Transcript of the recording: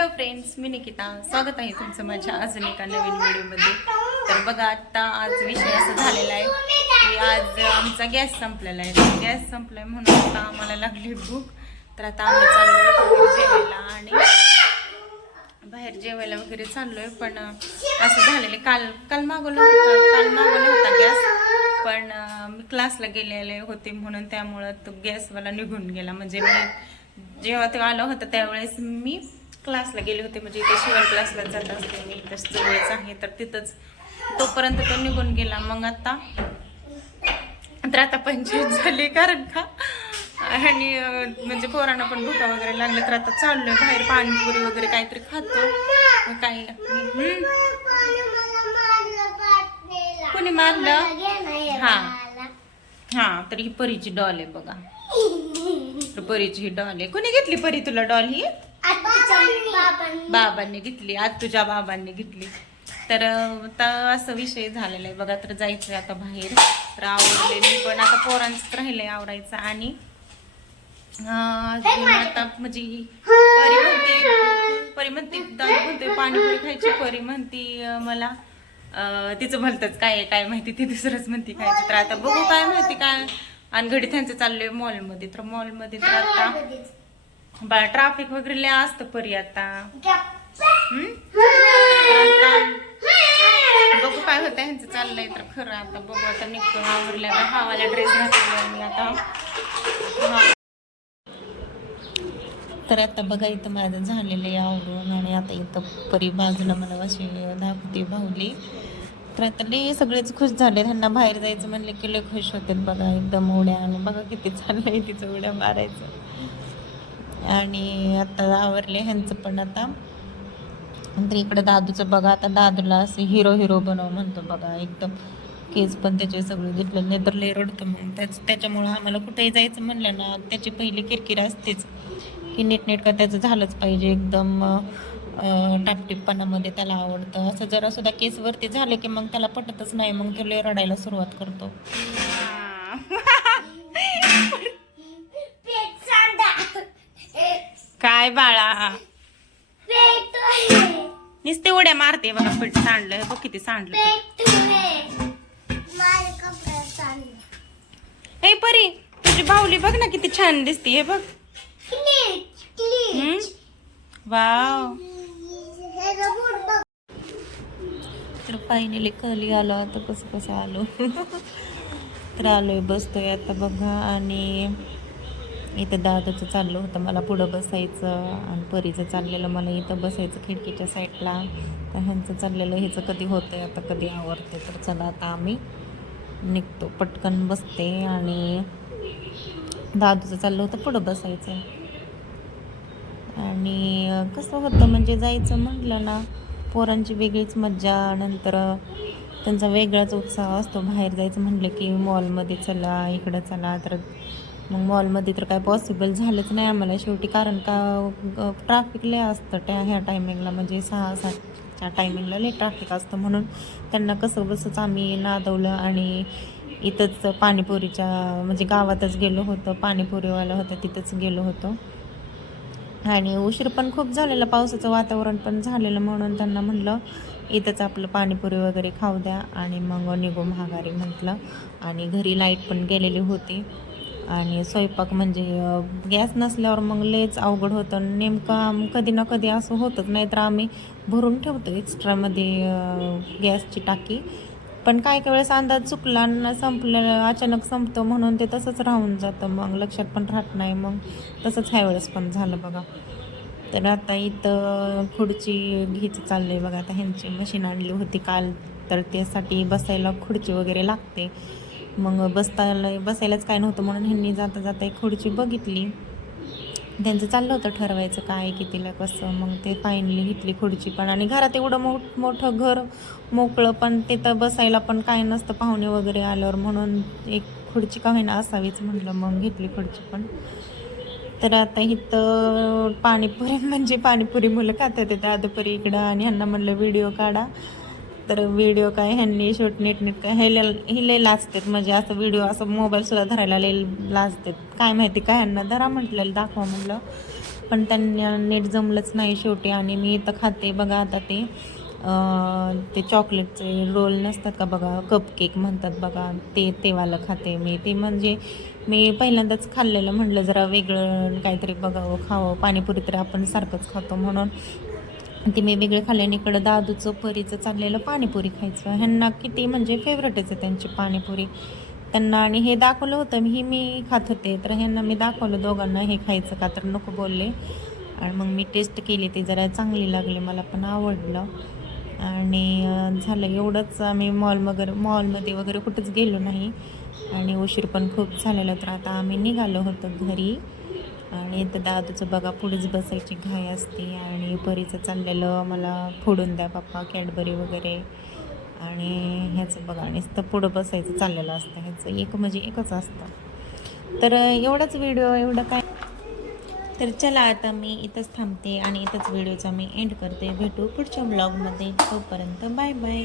Hello friends, मी निकिता. स्वागत आहे तुमचं माझ्या अजून एका नवीन व्हिडिओमध्ये. तर बघा, आज विषय असा झालेला आहे की आज आमचा गॅस संपलेला आहे. गॅस संपलाय म्हणून आता आम्हाला लागली भूक. तर आता आम्ही चाललोय जेवायला आणि बाहेर जेवायला वगैरे चाललोय. पण असं झालेलं काल मागवला होता गॅस, पण मी क्लासला गेलेले होते म्हणून त्यामुळं तो गॅसवाला निघून गेला. म्हणजे मी जेव्हा ते आलं होतं त्यावेळेस मी क्लासला गेले होते, म्हणजे इथे शिवण क्लासला जात असते मी, इथंच जवळच आहे. तर तिथंच तोपर्यंत तो निघून गेला. मग आता पंचायत झाली, कारण का आणि म्हणजे पोरांना पण भुका वगैरे लागले. तर आता चाललोय बाहेर पाणीपुरी वगैरे काहीतरी खातो. काही कोणी मारलं? हा तर ही परीची डॉल आहे बघा. परीची ही डॉल आहे. कोणी घेतली परी तुला डॉल? ही बाबांनी घेतली. आज तुझ्या बाबांनी घेतली. तर आता असं विषय झालेला आहे बघा. तर जायचंय आता बाहेर. तर आवडले मी पण, आता पोरांचं राहिलंय आवडायचं. आणि आता म्हणजे परी म्हणते दादू म्हणते पाणीपुरी खायची. परी म्हणती मला तिचं भलतंच काय माहिती, ती दुसरंच म्हणती खायची. तर आता बघू काय माहिती काय. आणि घडी त्यांचं चाललंय मॉलमध्ये. तर मॉलमध्ये तर आता ट्रॅफिक वगैरे लय असतं परी. आता बघू काय होतं ह्यांचं चाललंय. तर खरं आता बघू. आता निघतो आवरल्या भावाला ड्रेस घातला मी आता. तर आता बघा इथं माझं झालेलं आहे आवरून. आणि आता इथं परी बाजूला मला अशी दाखवते भाऊली. तर आता लय सगळेच खुश झाले. त्यांना बाहेर जायचं म्हणले की लय खुश होते बघा, एकदम उड्या. आणि बघा किती चाललंय तिचं उड्या मारायचं. आणि आता आवरले ह्यांचं पण. आता नंतर इकडं दादूचं बघा. आता दादूला असं हिरो बनव म्हणतो बघा. एकदम केस पण त्याचे सगळे घेतले, नाही तर लय रडतं. मग त्याच्यामुळं आम्हाला कुठेही जायचं म्हणलं ना, त्याची पहिली किरकिर असतेच की नीटनेटकं त्याचं झालंच पाहिजे. एकदम टापटीपणामध्ये त्याला आवडतं. असं जरा सुद्धा केस वरती झाले की मग त्याला पटतच नाही. मग तो लय रडायला सुरुवात करतो. काय बाळा नुसते उड्या मारते बघा. पीठ सांडलं बघ, किती सांडलं. हे परी तुझी बाहुली बघ ना, किती छान दिसते. हे बघ. वाव. तर फायनली खाली आलो. आता कसं आलो. तर आलोय, बसतोय आता बघा. आणि इथं दादाचं चाललं होतं मला पुढं बसायचं, आणि परीचं चाललेलं मला इथं बसायचं खिडकीच्या साईडला. तर ह्यांचं चाललेलं ह्याचं कधी होतंय आता, कधी आवडते. तर चला आता आम्ही निघतो, पटकन बसते. आणि दादूचं चाललं होतं पुढं बसायचं. आणि कसं होतं म्हणजे जायचं म्हटलं ना, पोरांची वेगळीच मज्जा. नंतर त्यांचा वेगळाच उत्साह असतो. बाहेर जायचं म्हटलं की मॉलमध्ये चला, इकडं चला. तर मग मॉलमध्ये तर काय पॉसिबल झालंच नाही आम्हाला शेवटी, कारण का ट्रॅफिक लय असतं ह्या टायमिंगला. म्हणजे 6-7च्या टायमिंगला लय ट्रॅफिक असतं. म्हणून त्यांना कसं बसच आम्ही नादवलं. आणि इथंच पाणीपुरीच्या म्हणजे गावातच गेलो होतो, पाणीपुरीवाला होतं तिथंच गेलो होतो. आणि उशीर पण खूप झालेला, पावसाचं वातावरण पण झालेलं. म्हणून त्यांना म्हटलं इथंच आपलं पाणीपुरी वगैरे खाऊ द्या आणि मग निघू माघारी म्हटलं. आणि घरी लाईट पण गेलेली होती. आणि स्वयंपाक म्हणजे गॅस नसल्यावर मग लयच अवघड होतं. नेमकं कधी ना कधी असं होतंच. नाहीतर आम्ही भरून ठेवतो एक्स्ट्रामध्ये गॅसची टाकी. पण काही वेळेस अंदाज चुकला आणि संपलं, अचानक संपतं, म्हणून ते तसंच राहून जातं. मग लक्षात पण राहत नाही. मग तसंच ह्या वेळेस पण झालं बघा. तर आता इथं खुर्ची घ्यायचं चाललं आहे बघा. आता ह्यांची मशीन आणली होती काल, तर त्यासाठी बसायला खुर्ची वगैरे लागते. मग बसायलाच काय नव्हतं, म्हणून ह्यांनी जाता जाता एक खुर्ची बघितली. त्यांचं चाललं होतं ठरवायचं काय कितीला कसं. मग ते फायनली घेतली खुर्ची पण. आणि घरात एवढं मोठं घर मोकळं, पण तिथं बसायला पण काय नसतं पाहुणे वगैरे आल्यावर, म्हणून एक खुर्ची का होईना असावीच म्हटलं. मग घेतली खुर्ची पण. तर आता इथं पाणीपुरी मुलं खातात. ते दादूपरी इकडं. आणि ह्यांना म्हणलं व्हिडिओ काढा. तर व्हिडिओ काय ह्यांनी शूट नीट काय लय लाजतात. म्हणजे असं व्हिडिओ असं मोबाईलसुद्धा धरायला लय लाजतात. काय माहिती काय ह्यांना धरा म्हटलेलं, दाखवा म्हटलं. पण त्यांना नीट जमलंच नाही शेवटी. आणि मी इथं खाते बघा आता ते चॉकलेटचे रोल नसतात का बघा, कपकेक म्हणतात बघा, ते वालं खाते मी. ते म्हणजे मी पहिल्यांदाच खाल्लेलं, म्हटलं जरा वेगळं काहीतरी बघावं, खावं. पाणीपुरी तर आपण सारखंच खातो म्हणून ते मी वेगळे खाल्ले. आणि इकडं दादूचं परीचं चाललेलं पाणीपुरी खायचं. ह्यांना किती म्हणजे फेवरेटच आहे त्यांची पाणीपुरी त्यांना. आणि हे दाखवलं होतं मी खात होते, तर ह्यांना मी दाखवलं दोघांना हे खायचं का, तर नको बोलले. आणि मग मी टेस्ट केली, ती जरा चांगली लागली, मला पण आवडलं. आणि झालं एवढंच. आम्ही मॉलमध्ये वगैरे कुठंच गेलो नाही. आणि उशीर पण खूप झालेला, तर आता आम्ही निघालो होतो घरी. आणि इथं दादूचं बघा पुढेच बसायची घाई असते. आणि परीचं चाललेलं मला फोडून द्या पप्पा कॅडबरी वगैरे. आणि ह्याचं बघा नुसतं पुढं बसायचं चाललेलं असतं ह्याचं, एक म्हणजे एकच असतं. तर एवढाच व्हिडिओ, एवढं काय. तर चला आता मी इथंच थांबते आणि इथंच व्हिडिओचा मी एंड करते. भेटू पुढच्या ब्लॉगमध्ये, तोपर्यंत बाय बाय.